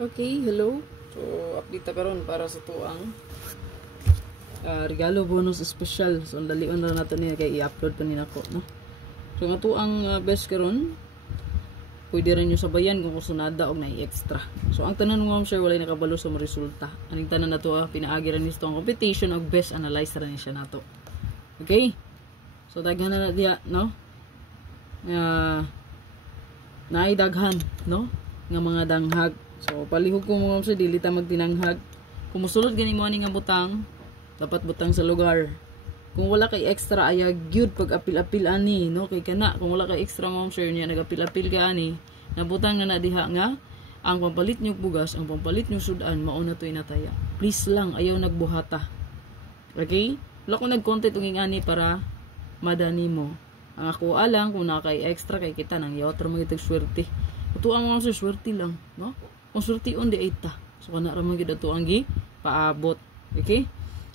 Okay, hello. So, update ta karon para sa tuang regalo bonus special. So, dalion na nato niya kay i-upload pa ni nako, no? So, nga tuang best karon, pwede rin nyo sabayan kung kusunada og na-extra. So, ang tanan mo, sir, walay nakabalo sa resulta. Aning tanan na to, pinaagi rin nisto ang competition og best analyze rin siya nato. Okay? So, daghan na diya, no? Naidaghan, no? Nga mga danghag. So, palihog ko mo sa dili ta magtinanghag. Kung musulod gani mo ani nga butang, dapat butang sa lugar. Kung wala kay extra ayag gyud pag apil-apil ani, no? Kay kana kung wala kay extra mom sure niya nagapil-apil ka ani, nabutang na diha nga ang pampalit nyug bugas, ang pampalit nyug sudan mao na to inataya. Please lang ayaw nagbuhata. Okay? Wala ko nag-content ug ani para madani mo. Ang ako alang kung na kay extra kay kita nang yaw tra magitag swerte. Ito ang mga swerte lang, no? Kung swerte on di ita. So kana ra man gid ato ang gi paabot. Okay?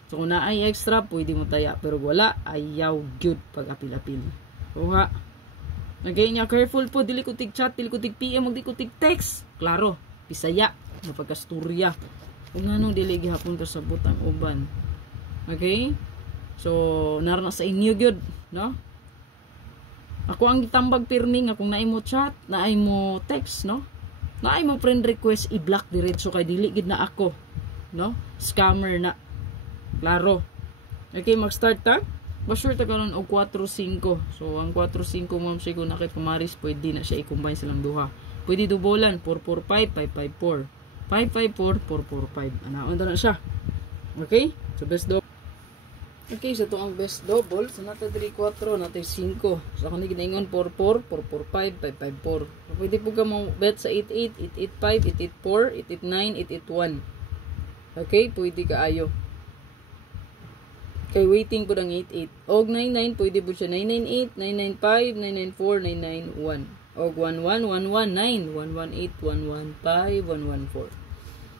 So kung naay extra pwede mo taya pero wala ayaw gyud pag apil-apil. So ha. Okay nya careful po dili ko tig chat, dili ko tig PM, magdi ko tig text. Klaro, Bisaya na pagkasturya. Kung anong dili gihapon ka sabot ang uban. Okay? So narana sa inyo gyud, no? Ako ang gitambag pirmi nga kung naay mo chat, naay mo text, no? Naay mo friend request i-block diretso kay dili gid na ako, no? Scammer na. Klaro. Okay, mag-start ta. Basure ta karon og 4-5. So ang 4-5 mo siguro nakit kumaris pwede na siya i-combine silang duha. Pwede dubolan 4-4-5, 5-5-4. 5-5-4, 4-4-5. Anaon na siya. Okay? So best double. Okay, so ito ang best double. So, nata 3-4, nata 5. So, ako na ginaingon 4-4, 4-4-5, 5-5-4. So, pwede po ka mo bet sa 8-8, 8-8-5, 8-8-4, 8-8-9, 8-8-1. Okay, pwede ka ayo. Okay, waiting po ng 8-8. Og 9-9, pwede po siya 9-9-8, 9-9-5, 9-9-4, 9-9-1. Og 1-1, 1-1-9, 1-1-8, 1-1-5, 1-1-4.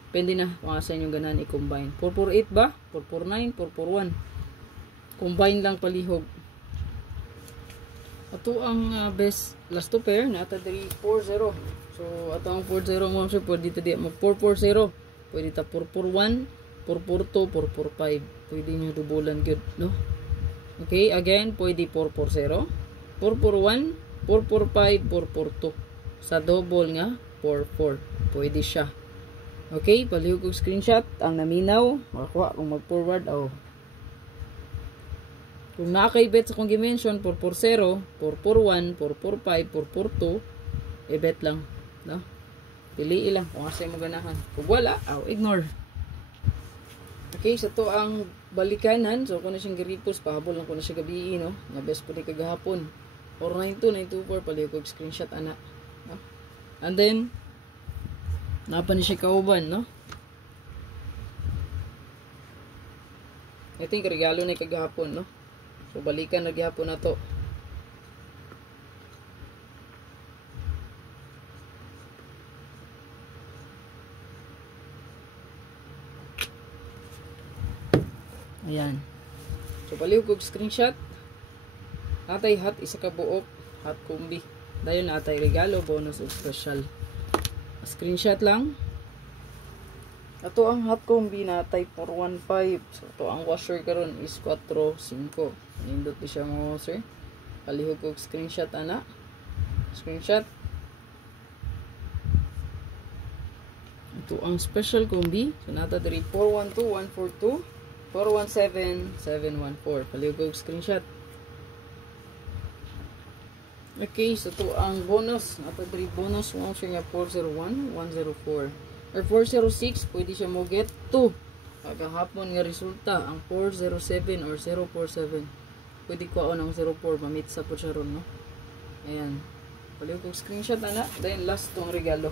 Pwede na kung asa yung ganahan i-combine. 4-4-8 ba? 4-4-9, 4-4-1. Combine lang palihog. Ato ang best last two pair na ata 3-4-0. So ato ang 4-0 mo sir pwede dito di mag 4-4-0. Pwede ta 4-4-1, 4-4-2, 4-4-5. Pwede niyo dubulan gyud, no? Okay, again pwede 4-4-0, 4-4-1, 4-4-5, 4-4-2. Sa double nga 4-4. Pwede siya. Okay, palihog og screenshot ang naminaw. Makuha kung mag-forward oh. Kung nakaka-bet sa kong dimension 4-4-0, 4-4-1, 4-4-5, 4-4-2, i-bet lang, no? Pili lang kung asa mo ganahan. Kung wala, ignore. Okay, so to ang balikanan. So kung na siyang giripos, pahabol lang ko na siya gabi, no? Nga best po ni kagahapon. 492-924, palihog og screenshot ana, no? And then napa ni siya kauban, no? Ito yung regalo na kagahapon, no? So, balikan na gihapon na to. Ayan. So, palihog og screenshot. Atay hat, isa ka buok. Hat kumbi. Dayon na atay regalo, bonus o special. Screenshot lang. Ato ang hot combi na type 415. So to ang washer karon is 4-5. Nindot di siya mo sir. Palihog og screenshot ana. Screenshot. Ito ang special combi. So nata 412-142, 417-714. Palihog og screenshot. Okay, so to ang bonus. Nata 3 bonus. Mo siya nga 401, 104. Or 406, pwede siya mo get 2. Kagahapon nga resulta, ang 407 or 047. Pwede ko ang 04, mamitsa po siya ron, no? Ayan. Palihog kong screenshot, ana. Then, last tong regalo.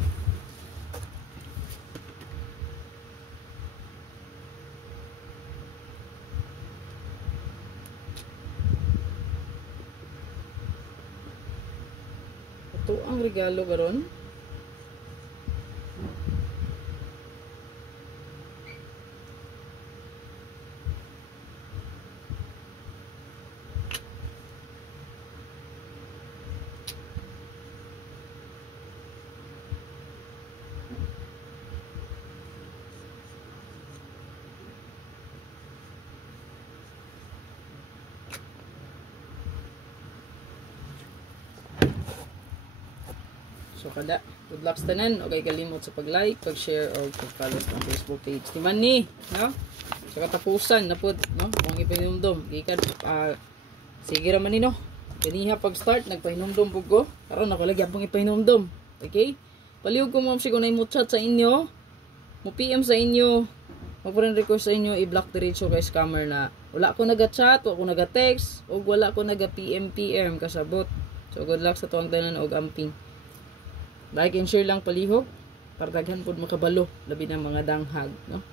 Ito ang regalo karon. So kada, good luck sa tanan. Okay, kalimot sa pag-like, pag-share, o pag-follow sa Facebook page. Di man ni, no? Sa katapusan, na po, no? Mga ipahinumdum. Gikan, sige raman ni, no? Kaniha pag-start, nagpahinumdum po ko. Karon ako lagi pang ipahinumdum. Okay? Palihog ko mo siya kung na-chat sa inyo. Mo PM sa inyo. Mag-friend request sa inyo, i-block diretso kay scammer na wala ko naga-chat, wala ko naga-text, o wala ko naga-PM kasabot. So, good luck sa tuwang tanan o amping. Like and share lang palihog para daghan pud makabalo labi ng mga danghag, no?